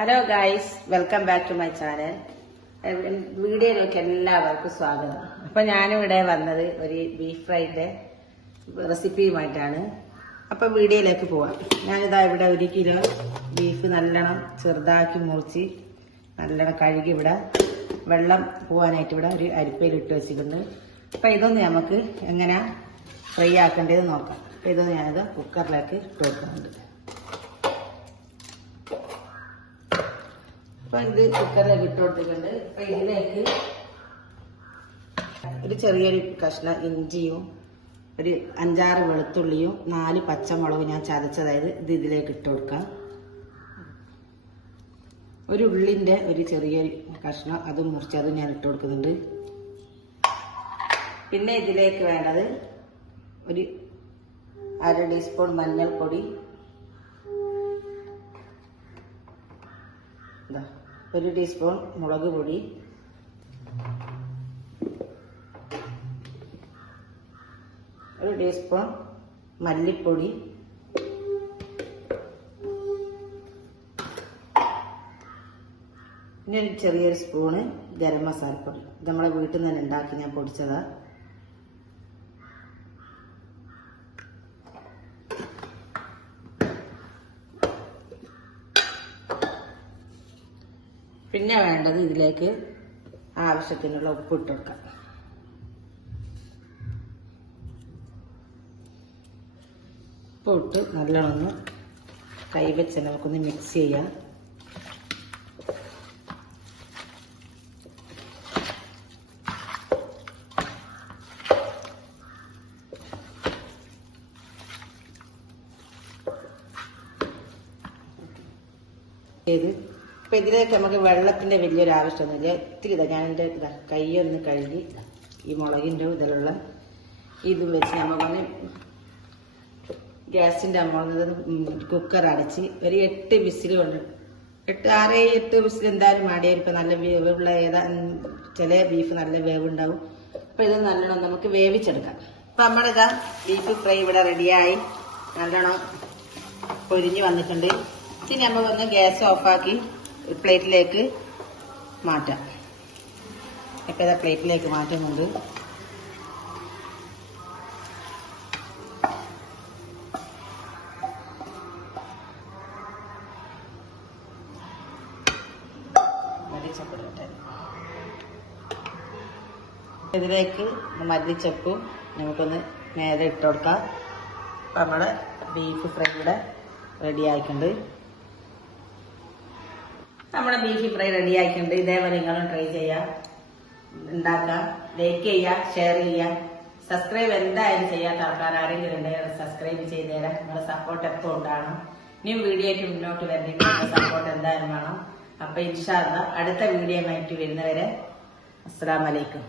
Hello guys, welcome back to my channel. വീഡിയോയിലേക്ക് എല്ലാവർക്കും സ്വാഗതം. അപ്പൊ ഞാനിവിടെ വന്നത് ഒരു ബീഫ് ഫ്രൈയുടെ റെസിപ്പിയുമായിട്ടാണ്. അപ്പൊ വീഡിയോയിലേക്ക് പോവാം. ഞാനിതാ ഇവിടെ 1 കിലോ ബീഫ് നല്ലോണം ചെറുതാക്കി മുറിച്ച് നല്ലോണം കഴുകി ഇവിടെ വെള്ളം പോവാനായിട്ട് ഇവിടെ ഒരു അരിപ്പയിൽ ഇട്ട് വെച്ചിട്ടുണ്ട്. അപ്പൊ ഇതൊന്ന് നമുക്ക് എങ്ങനെ ഫ്രൈ ആക്കേണ്ടത് നോക്കാം. അപ്പൊ ഇതൊന്ന് ഞാനിത് കുക്കറിലേക്ക് ഇട്ട് വെക്കുന്നുണ്ട്. അപ്പൊ ഇത് കുക്കറിലേക്ക് ഇട്ട് കൊടുത്തിട്ടുണ്ട്. അപ്പൊ ഇതിലേക്ക് ഒരു ചെറിയൊരു കഷ്ണം ഇഞ്ചിയും ഒരു 5-6 വെളുത്തുള്ളിയും 4 പച്ചമുളകും ഞാൻ ചതച്ചതായത് ഇത് ഇതിലേക്ക് ഇട്ട് കൊടുക്കാം. ഒരു ഉള്ളിന്റെ ഒരു ചെറിയൊരു കഷ്ണം അതും മുറിച്ചതും ഞാൻ ഇട്ട് കൊടുക്കുന്നുണ്ട്. പിന്നെ ഇതിലേക്ക് വേണ്ടത് ഒരു 1/2 ടീസ്പൂൺ മഞ്ഞൾപ്പൊടി, 1 ടീസ്പൂൺ മുളക് പൊടി, 1 ടീസ്പൂൺ മല്ലിപ്പൊടി, പിന്നെ ഒരു ചെറിയൊരു സ്പൂണ് ഗരം മസാലപ്പൊടി. ഇത് നമ്മളെ വീട്ടിൽ നിന്ന് തന്നെ ഉണ്ടാക്കി ഞാൻ പൊടിച്ചതാ. പിന്നെ വേണ്ടത് ഇതിലേക്ക് ആവശ്യത്തിനുള്ള ഉപ്പ് ഇട്ട് കൊടുക്കാം. ഉപ്പ് ഇട്ട് നല്ലോണം കൈവച്ച് നമുക്കൊന്ന് മിക്സ് ചെയ്യാം. ഇപ്പൊ ഇതിലേക്ക് നമുക്ക് വെള്ളത്തിന്റെ വലിയൊരു ആവശ്യമൊന്നുമില്ല. ഇത്തിരി ഞാൻ എൻ്റെ കൈയൊന്ന് കഴുകി ഈ മുളകിൻ്റെ ഇതിലുള്ള ഇതും വെച്ച് നമുക്കൊന്ന് ഗ്യാസിന്റെ കുക്കർ അടച്ച് ഒരു 8 വിസിൽ കൊണ്ട് 6-8 വിസിൽ എന്തായാലും മാടിയാൽ ഇപ്പൊ നല്ല വേവുള്ള ചില ബീഫ് നല്ല വേവുണ്ടാവും. അപ്പൊ ഇത് നല്ലോണം നമുക്ക് വേവിച്ചെടുക്കാം. അപ്പൊ നമ്മുടെ ബീഫ് ഫ്രൈ ഇവിടെ റെഡിയായി നല്ലോണം പൊരിഞ്ഞു വന്നിട്ടുണ്ട്. ഇനി നമുക്കൊന്ന് ഗ്യാസ് ഓഫാക്കി പ്ലേറ്റിലേക്ക് മാറ്റാം. ഇപ്പൊ ഇതാ പ്ലേറ്റിലേക്ക് മാറ്റുന്നുണ്ട്. ഇതിലേക്ക് മല്ലിച്ചപ്പ് നമുക്കൊന്ന് നേരെ ഇട്ട് കൊടുക്കാം. അപ്പൊ നമ്മുടെ ബീഫ് ഫ്രൈ ഇവിടെ റെഡി ആയിട്ടുണ്ട്. നമ്മുടെ ബീഫ് ഫ്രൈ റെഡി ആയിട്ടുണ്ട്. ഇതേപോലെ നിങ്ങളും ട്രൈ ചെയ്യാം, ഉണ്ടാക്കാം. ലൈക്ക് ചെയ്യാം, ഷെയർ ചെയ്യാം, സബ്സ്ക്രൈബ് എന്തായാലും ചെയ്യാത്ത ആൾക്കാർ ആരെങ്കിലും ഉണ്ടെങ്കിൽ സബ്സ്ക്രൈബ് ചെയ്ത് തരാം. നിങ്ങളുടെ സപ്പോർട്ട് എപ്പോൾ ഉണ്ടാകണം. ഇനിയും വീഡിയോ ആയിട്ട് മുന്നോട്ട് വരണമെങ്കിൽ സപ്പോർട്ട് എന്തായാലും വേണം. അപ്പൊ ഇൻഷാ അല്ലാഹ് അടുത്ത വീഡിയോ ആയിട്ട് വരുന്നവരെ അസ്സലാമു അലൈക്കും.